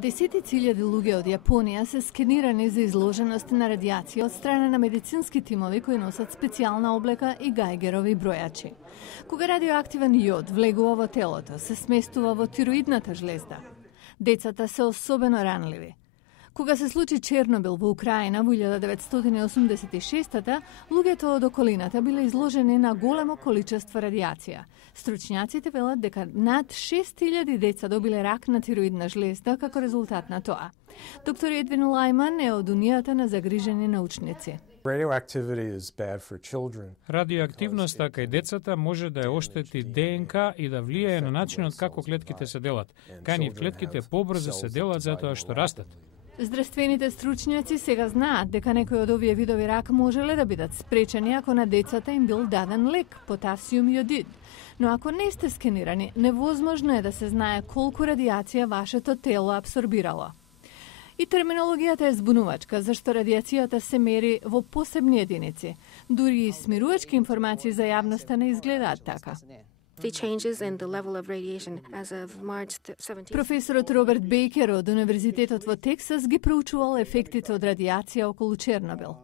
Десетици илјади луѓе од Јапонија се скенирани за изложеност на радиација од страна на медицински тимови кои носат специјална облека и гајгерови бројачи. Кога радиоактивен јод влегува во телото, се сместува во тироидната жлезда. Децата се особено ранливи. Кога се случи Чернобил во Украина во 1986-та, луѓето од околината биле изложени на големо количество радиација. Стручњаците велат дека над 6000 деца добиле рак на тироидна жлезда како резултат на тоа. Доктор Едвин Лајман е од Унијата на загрижени научници. Радиоактивноста кај децата може да ја оштети ДНК и да влијае на начинот како клетките се делат. Кај нив клетките побрзо се делат затоа што растат. Здравствените стручњаци сега знаат дека некои од овие видови рак можеле да бидат спречени ако на децата им бил даден лек, потасиум јодид. Но ако не сте скенирани, невозможно е да се знае колку радиација вашето тело абсорбирало. И терминологијата е збунувачка, зашто радиацијата се мери во посебни единици. Дури и смирувачки информации за јавноста не изгледаат така. Професорот Роберт Бейкер од Универзитетот во Тексас ги проучувал ефектите од радиација околу Чернобил.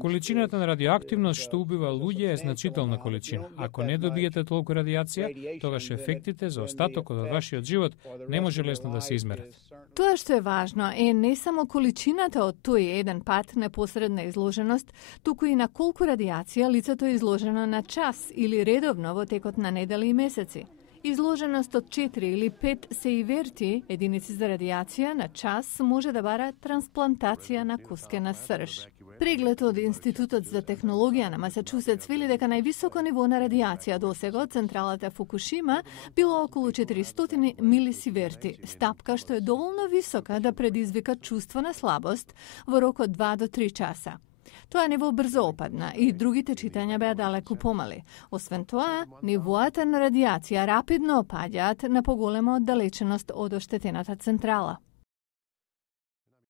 Количината на радиоактивност што убива луѓе е значителна количина. Ако не добиете толку радиација, тогаш ефектите за остатокот од вашиот живот не може лесно да се измерат. Тоа што е важно е не само количината од тој еден пат непосредна изложеност, туку и на колку радиација лицето е изложено на час или редовно во текот на недели и месеци. Изложеност од 4 или 5 сеиверти, единици за радиација на час, може да бара трансплантација на кускена срж. Преглед од Институтот за технологија на Масачусетс вели дека највисоко ниво на радиација досега од централата Фукушима било околу 400 милисиверти, стапка што е доволно висока да предизвика чувство на слабост во рок од 2 до 3 часа. Тоа ниво брзо опадна и другите читања беа далеку помали. Освен тоа, нивоата на радиација рапидно опаѓаат на поголема оддалеченост од оштетената централа.